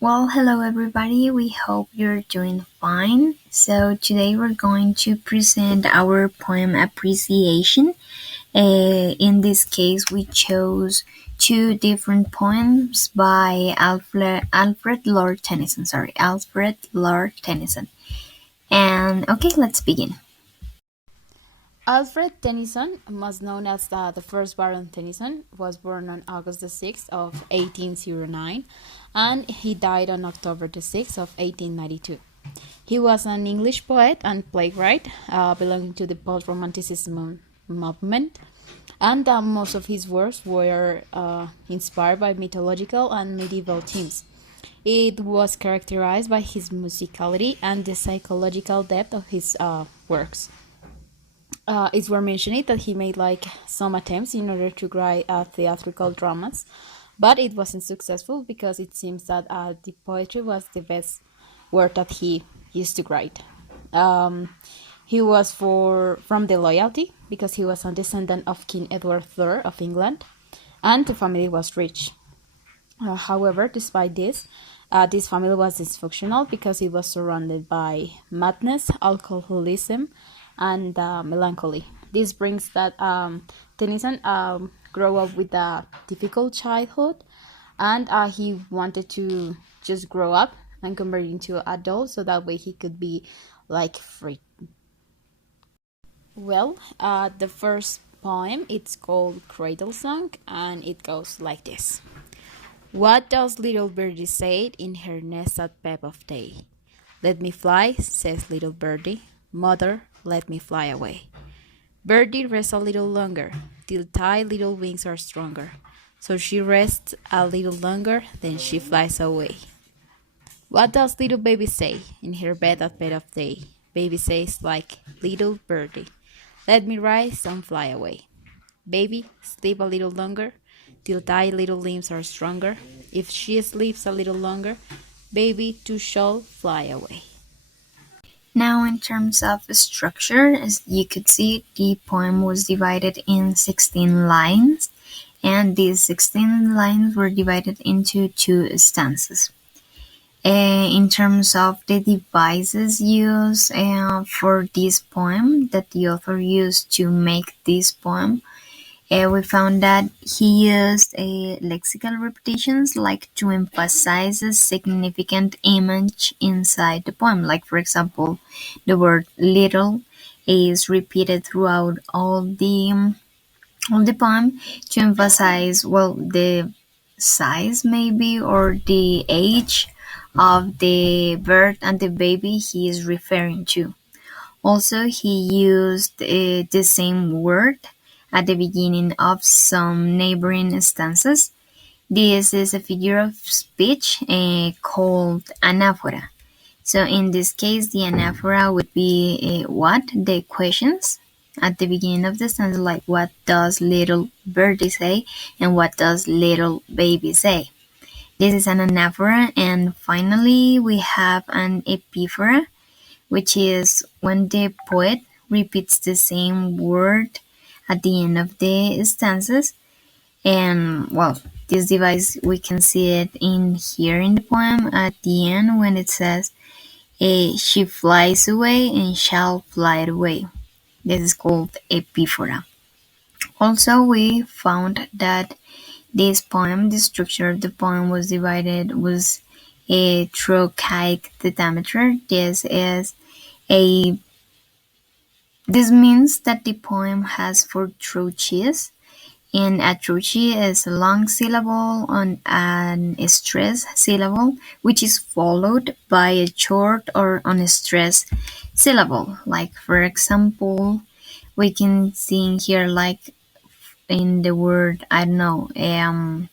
Well, hello everybody. We hope you're doing fine. So, today we're going to present our poem appreciation. In this case, we chose two different poems by Alfred Lord Tennyson. Alfred Lord Tennyson. And okay, let's begin. Alfred Tennyson, most known as the first Baron Tennyson, was born on August the 6th of 1809 and he died on October the 6th of 1892. He was an English poet and playwright belonging to the post-Romanticism movement, and most of his works were inspired by mythological and medieval themes. It was characterized by his musicality and the psychological depth of his works. It's worth mentioning that he made like some attempts in order to write theatrical dramas, but it wasn't successful because it seems that the poetry was the best word that he used to write. Um, he was from the loyalty because he was a descendant of King Edward III of England, and the family was rich. However, despite this family was dysfunctional because it was surrounded by madness, alcoholism, and melancholy. This brings that Tennyson grew up with a difficult childhood, and he wanted to just grow up and convert into an adult so that way he could be like free. Well, the first poem it's called Cradle Song, and it goes like this. What does little birdie say in her nest at peep of day? Let me fly, says little birdie. Mother, let me fly away. Birdie rests a little longer, till thy little wings are stronger. So she rests a little longer, then she flies away. What does little baby say in her bed at peep of day? Baby says like little birdie. Let me rise and fly away. Baby, sleep a little longer, till thy little limbs are stronger. If she sleeps a little longer, baby too shall fly away. Now, in terms of structure, as you could see, the poem was divided in 16 lines, and these 16 lines were divided into two stanzas. In terms of the devices used for this poem that the author used to make this poem, we found that he used lexical repetitions like to emphasize a significant image inside the poem. Like, for example, the word little is repeated throughout all the poem to emphasize, well, the size maybe or the age of the bird and the baby he is referring to. Also, he used the same word at the beginning of some neighboring stanzas. This is a figure of speech called anaphora. So, in this case, the anaphora would be what? The questions at the beginning of the stanza, like what does little birdie say and what does little baby say. This is an anaphora, and finally, we have an epiphora, which is when the poet repeats the same word at the end of the stanzas. And well, this device we can see it in here in the poem at the end when it says, she flies away and shall fly away. This is called epiphora. Also, we found that this poem, the structure of the poem was a trochaic tetrameter. A This means that the poem has four trochees, and a trochee is a long syllable on an stressed syllable, which is followed by a short or unstressed syllable. Like, for example, we can see in here, like in the word, I don't know,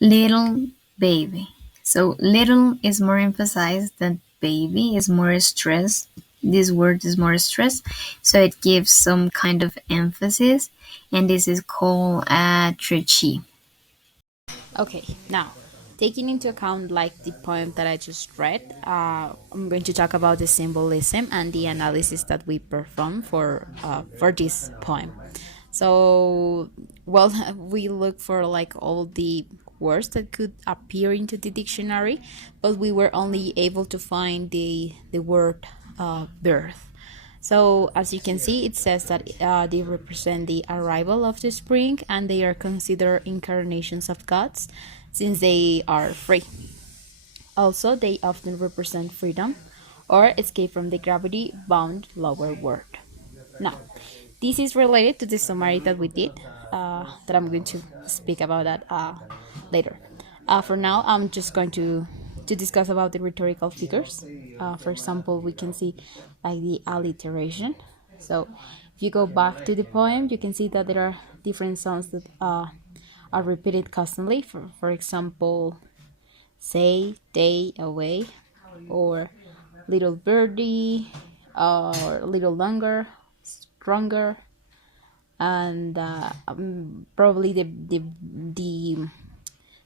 little baby. So little is more emphasized than baby is more stressed. This word is more stressed, so it gives some kind of emphasis, and this is called a treachy. Okay, now taking into account like the poem that I just read, I'm going to talk about the symbolism and the analysis that we perform for this poem. So, well, we look for like all the words that could appear into the dictionary, but we were only able to find the word birth. So as you can see, it says that they represent the arrival of the spring, and they are considered incarnations of gods since they are free. Also, they often represent freedom or escape from the gravity bound lower world. Now, this is related to the summary that we did, that I'm going to speak about that later. For now, I'm just going to discuss about the rhetorical figures. For example, we can see like the alliteration. So, if you go back to the poem, you can see that there are different sounds that are repeated constantly. For example, say, day, away, or little birdie, or little longer, stronger, and probably the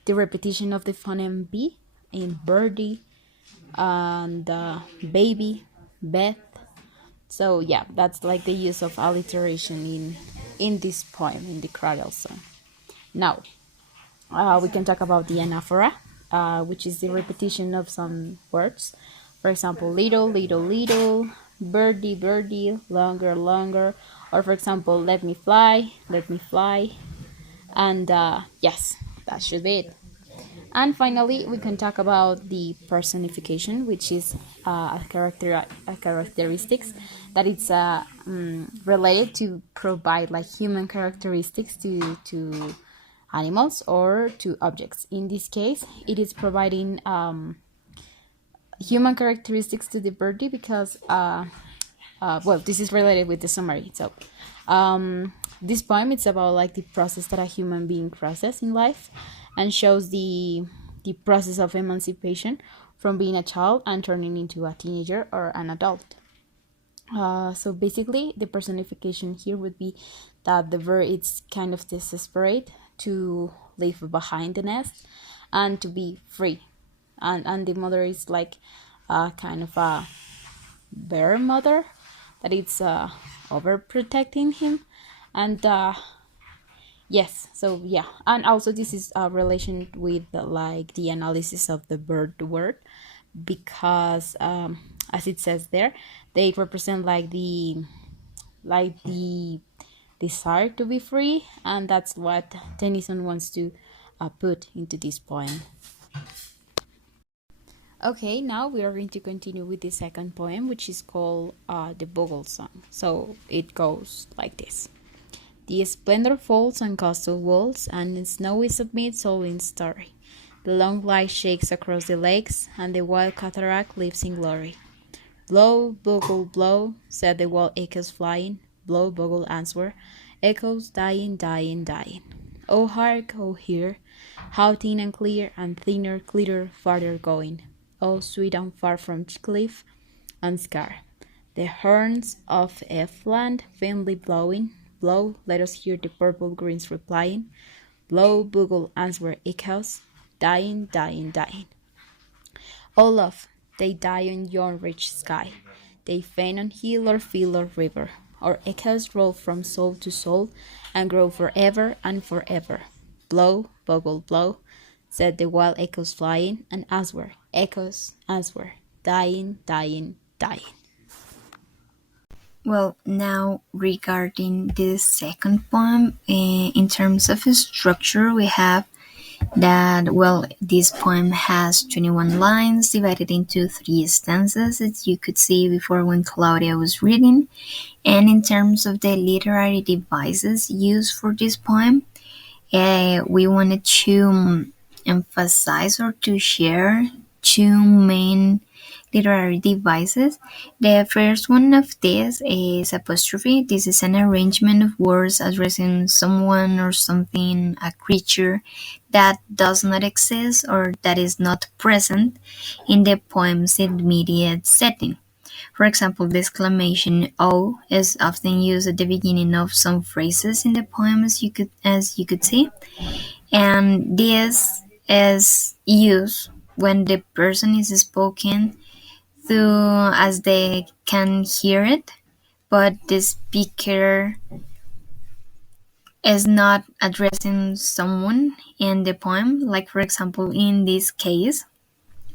the repetition of the phoneme b in birdie and baby, Beth. So yeah, that's like the use of alliteration in this poem, in the cradle song. Now we can talk about the anaphora, which is the repetition of some words. For example, little, little, little, birdie, birdie, longer, longer, or for example, let me fly, and yes, that should be it. And finally, we can talk about the personification, which is a characteristics that it's related to provide like human characteristics to animals or to objects. In this case, it is providing human characteristics to the birdie because well, this is related with the summary. So this poem, it's about like the process that a human being process in life, and shows the process of emancipation from being a child and turning into a teenager or an adult. So basically, the personification here would be that the bird is kind of desperate to leave behind the nest and to be free, and the mother is like kind of a bear mother that it's overprotecting him, and yes, so yeah, and also this is a relation with like the analysis of the bird word, because as it says there, they represent like the desire to be free, and that's what Tennyson wants to put into this poem. Okay, now we are going to continue with the second poem, which is called the Bogle Song. So it goes like this. The splendor falls on coastal walls, and the snow is amid Solving starry. The long light shakes across the lakes, and the wild cataract lives in glory. Blow, Bogle, blow, said the wild echoes flying. Blow, Bogle, answer, echoes dying, dying, dying. Oh hark, oh hear, how thin and clear, and thinner, clearer, farther going. Oh sweet and far from cliff and scar. The horns of F-land faintly blowing. Blow, let us hear the purple greens replying. Blow, Bogle, answer, echoes, dying, dying, dying. Oh love, they die on yon rich sky. They faint on hill or field or river. Our echoes roll from soul to soul and grow forever and forever. Blow, Bogle, blow, said the wild echoes flying, and answer, echoes, answer, dying, dying, dying. Well, now regarding the second poem, in terms of structure, we have that, well, this poem has 21 lines divided into three stanzas, as you could see before when Claudia was reading. And in terms of the literary devices used for this poem, we wanted to emphasize or to share two main literary devices. The first one of this is apostrophe. This is an arrangement of words addressing someone or something, a creature that does not exist or that is not present in the poem's immediate setting. For example, the exclamation "oh" is often used at the beginning of some phrases in the poem, as you could see, and this is used when the person is spoken through as they can hear it, but the speaker is not addressing someone in the poem. Like, for example, in this case,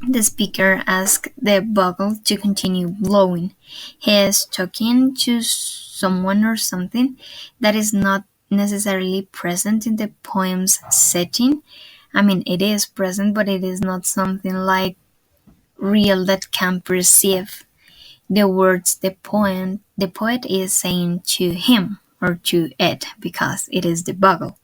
the speaker asks the bugle to continue blowing. He is talking to someone or something that is not necessarily present in the poem's setting. I mean, it is present, but it is not something like real that can perceive the words the poet is saying to him or to it, because it is the bugle.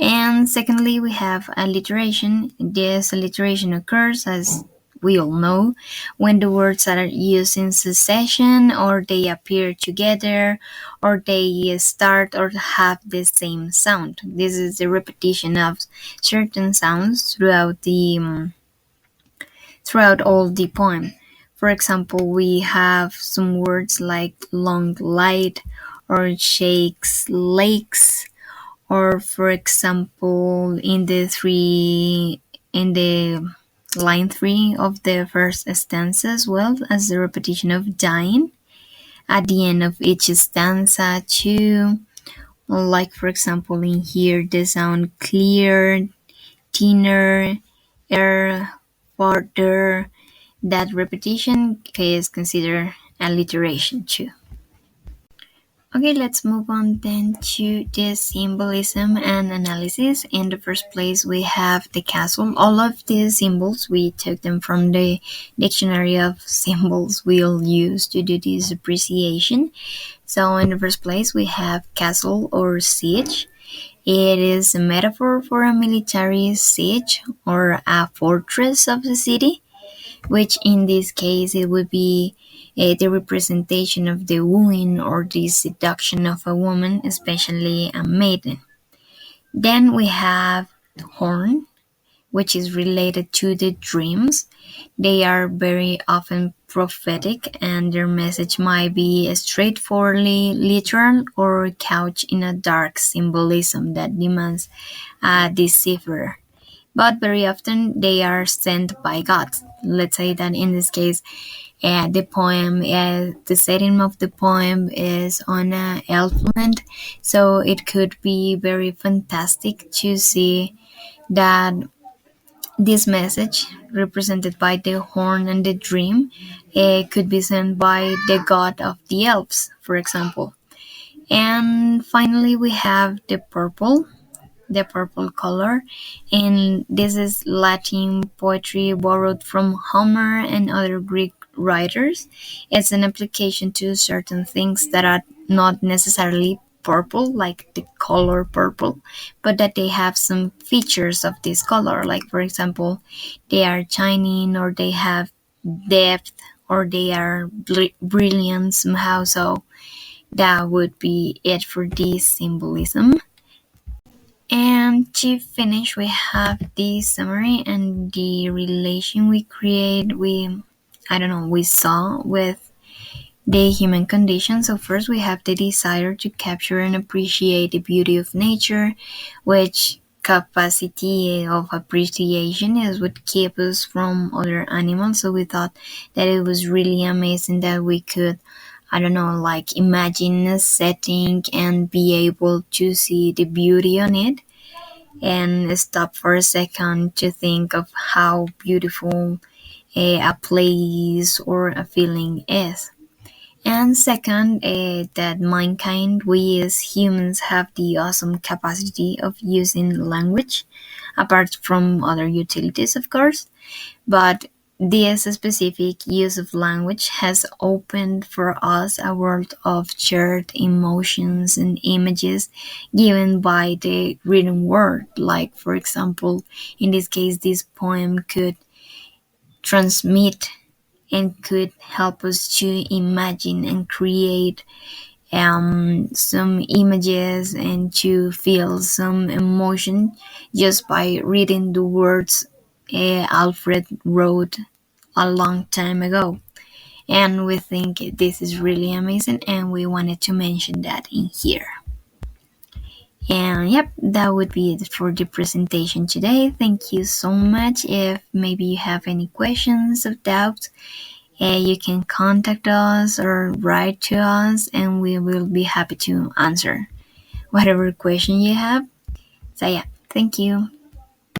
And secondly, we have alliteration. This alliteration occurs, as we all know, when the words are used in succession, or they appear together, or they start or have the same sound. This is the repetition of certain sounds throughout all the poem. For example, we have some words like long light, or shakes lakes, or for example in the line 3 of the first stanza, as well as the repetition of dying at the end of each stanza too. Like, for example, in here the sound clear, thinner, air, farther. That repetition is considered alliteration too. Okay, let's move on then to the symbolism and analysis. In the first place, we have the castle. All of these symbols, we took them from the dictionary of symbols we'll use to do this appreciation. So, in the first place, we have castle or siege. It is a metaphor for a military siege or a fortress of the city, which in this case it would be the representation of the wooing or the seduction of a woman, especially a maiden. Then we have horn, which is related to the dreams. They are very often prophetic, and their message might be straightforwardly literal or couched in a dark symbolism that demands a decipher. But very often they are sent by God. Let's say that in this case, the setting of the poem is on Elfland, so it could be very fantastic to see that this message, represented by the horn and the dream, could be sent by the god of the elves, for example. And finally, we have the purple color, and this is Latin poetry borrowed from Homer and other Greek writers. It's an application to certain things that are not necessarily purple, like the color purple, but that they have some features of this color, like, for example, they are shining, or they have depth, or they are brilliant somehow. So that would be it for this symbolism. And to finish, we have the summary and the relation we create, we saw with the human condition. So, first, we have the desire to capture and appreciate the beauty of nature, which capacity of appreciation is what keeps us from other animals. So, we thought that it was really amazing that we could, like, imagine a setting and be able to see the beauty on it, and stop for a second to think of how beautiful a place or a feeling is. And second, that mankind, we as humans, have the awesome capacity of using language, apart from other utilities, of course. But this specific use of language has opened for us a world of shared emotions and images given by the written word. Like, for example, in this case, this poem could transmit and could help us to imagine and create some images and to feel some emotion just by reading the words Alfred wrote a long time ago. And we think this is really amazing, and we wanted to mention that in here. And yep, that would be it for the presentation today. Thank you so much. If maybe you have any questions or doubts, you can contact us or write to us, and we will be happy to answer whatever question you have. So yeah, thank you.